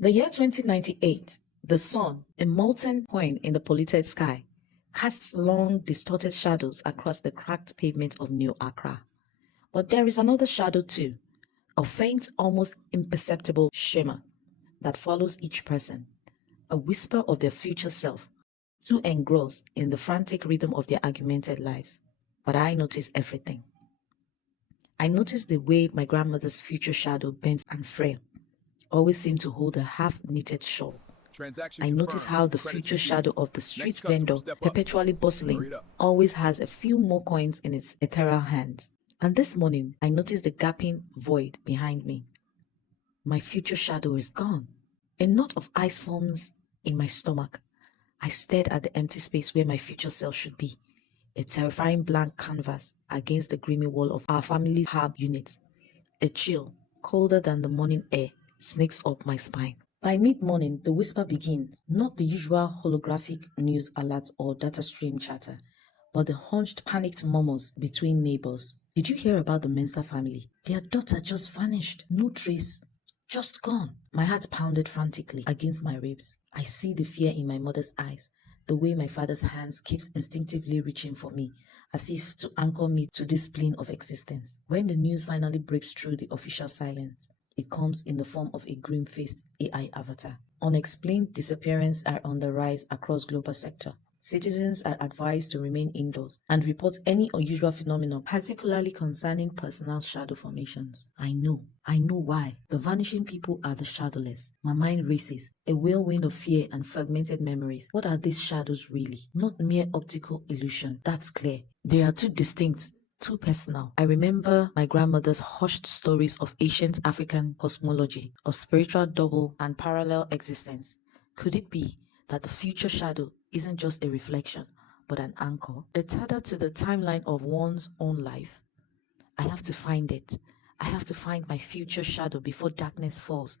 The year 2098, the sun, a molten point in the polluted sky, casts long, distorted shadows across the cracked pavement of New Accra. But there is another shadow too, a faint, almost imperceptible shimmer that follows each person, a whisper of their future self, too engrossed in the frantic rhythm of their augmented lives. But I notice everything. I notice the way my grandmother's future shadow bent and frail, always seemed to hold a half-knitted shawl. Transaction I notice confirmed. how the Credits future received. shadow of the street Next customer, vendor, step up. perpetually bustling, Hurry up. always has a few more coins in its ethereal hands. And this morning, I noticed the gaping void behind me. My future shadow is gone. A knot of ice forms in my stomach. I stared at the empty space where my future self should be, a terrifying blank canvas against the grimy wall of our family's herb unit. A chill, colder than the morning air, sneaks up my spine. By mid-morning, the whisper begins, not the usual holographic news alert or data stream chatter, but the hunched, panicked murmurs between neighbors. Did you hear about the Mensa family? Their daughter just vanished. No trace. Just gone. My heart pounded frantically against my ribs. I see the fear in my mother's eyes, the way my father's hands keeps instinctively reaching for me, as if to anchor me to this plane of existence. When the news finally breaks through the official silence, it comes in the form of a grim-faced AI avatar. Unexplained disappearances are on the rise across global sector. Citizens are advised to remain indoors and report any unusual phenomenon, particularly concerning personal shadow formations. I know why. The vanishing people are the shadowless. My mind races, a whirlwind of fear and fragmented memories. What are these shadows really? Not mere optical illusion, that's clear. They are too distinct, too personal. I remember my grandmother's hushed stories of ancient African cosmology, of spiritual double and parallel existence. Could it be that the future shadow isn't just a reflection, but an anchor, a tether to the timeline of one's own life? I have to find it. I have to find my future shadow before darkness falls,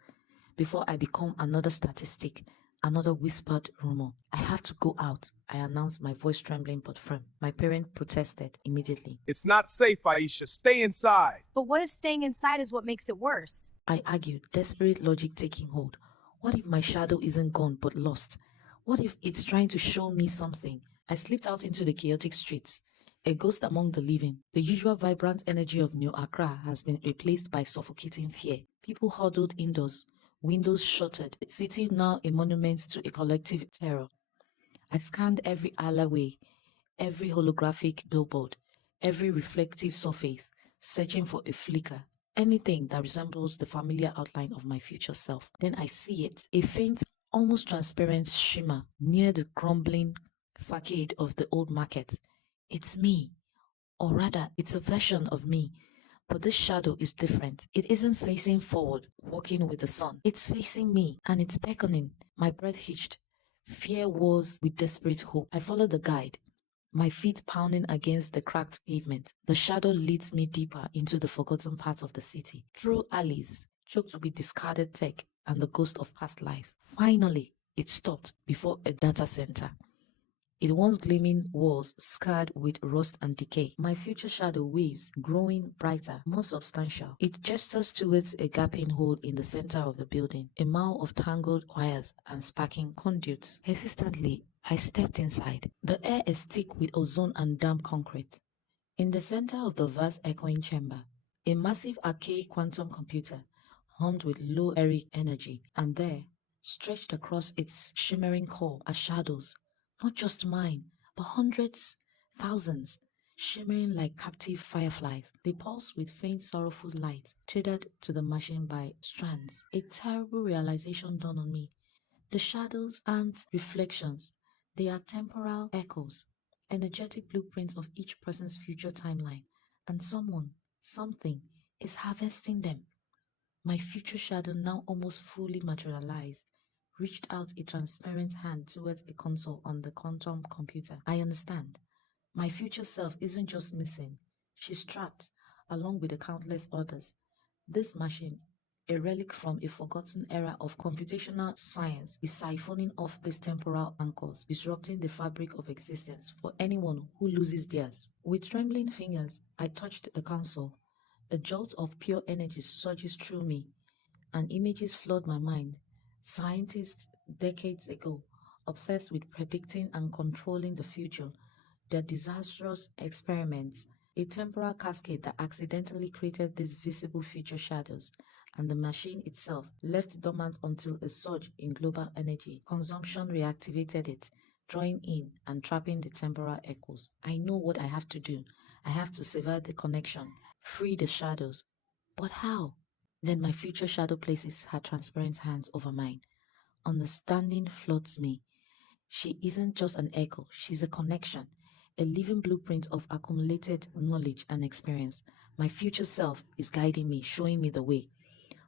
before I become another statistic, another whispered rumor. I have to go out, I announced, my voice trembling but firm. My parent protested immediately. It's not safe, Aisha. Stay inside. But what if staying inside is what makes it worse? I argued, desperate logic taking hold. What if my shadow isn't gone but lost? What if it's trying to show me something? I slipped out into the chaotic streets, a ghost among the living. The usual vibrant energy of New Accra has been replaced by suffocating fear. People huddled indoors, windows shuttered, the city now a monument to a collective terror. I scanned every alleyway, every holographic billboard, every reflective surface, searching for a flicker, anything that resembles the familiar outline of my future self. Then I see it, a faint, almost transparent shimmer near the crumbling facade of the old market. It's me, or rather, it's a version of me. But this shadow is different. It isn't facing forward, walking with the sun. It's facing me, and it's beckoning. My breath hitched. Fear wars with desperate hope. I followed the guide, my feet pounding against the cracked pavement. The shadow leads me deeper into the forgotten parts of the city, through alleys choked with discarded tech and the ghost of past lives. Finally, it stopped before a data center. It once gleaming walls scarred with rust and decay. My future shadow waves, growing brighter, more substantial. It gestures towards a gaping hole in the center of the building, a mile of tangled wires and sparking conduits. Hesitantly, I stepped inside. The air is thick with ozone and damp concrete. In the center of the vast echoing chamber, a massive archaic quantum computer hummed with low aeric energy, and there, stretched across its shimmering core, are shadows, not just mine, but hundreds, thousands, shimmering like captive fireflies. They pulse with faint, sorrowful light, tethered to the machine by strands. A terrible realization dawned on me. The shadows aren't reflections, they are temporal echoes, energetic blueprints of each person's future timeline, and someone, something, is harvesting them. My future shadow, now almost fully materialized, reached out a transparent hand towards a console on the quantum computer. I understand. My future self isn't just missing, she's trapped, along with the countless others. This machine, a relic from a forgotten era of computational science, is siphoning off these temporal anchors, disrupting the fabric of existence for anyone who loses theirs. With trembling fingers, I touched the console. A jolt of pure energy surges through me, and images flood my mind. Scientists, decades ago, obsessed with predicting and controlling the future, their disastrous experiments, a temporal cascade that accidentally created these visible future shadows, and the machine itself left dormant until a surge in global energy consumption reactivated it, drawing in and trapping the temporal echoes. I know what I have to do. I have to sever the connection, free the shadows. But how? Then my future shadow places her transparent hands over mine. Understanding floods me. She isn't just an echo, she's a connection, a living blueprint of accumulated knowledge and experience. My future self is guiding me, showing me the way.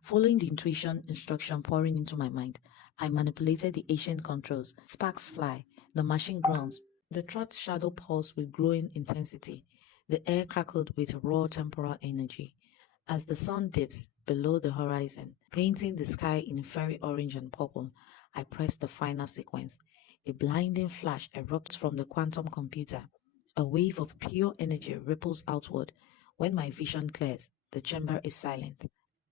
Following the intuition instruction pouring into my mind, I manipulated the ancient controls. Sparks fly, the machine groans, the trot's shadow pulsed with growing intensity. The air crackled with raw temporal energy. As the sun dips below the horizon, painting the sky in fiery orange and purple, I press the final sequence. A blinding flash erupts from the quantum computer. A wave of pure energy ripples outward. When my vision clears, the chamber is silent,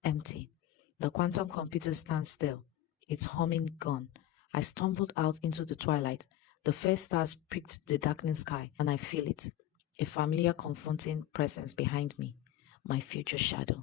empty. The quantum computer stands still, its humming gone. I stumbled out into the twilight. The first stars pricked the darkening sky, and I feel it, a familiar confronting presence behind me, my future shadow.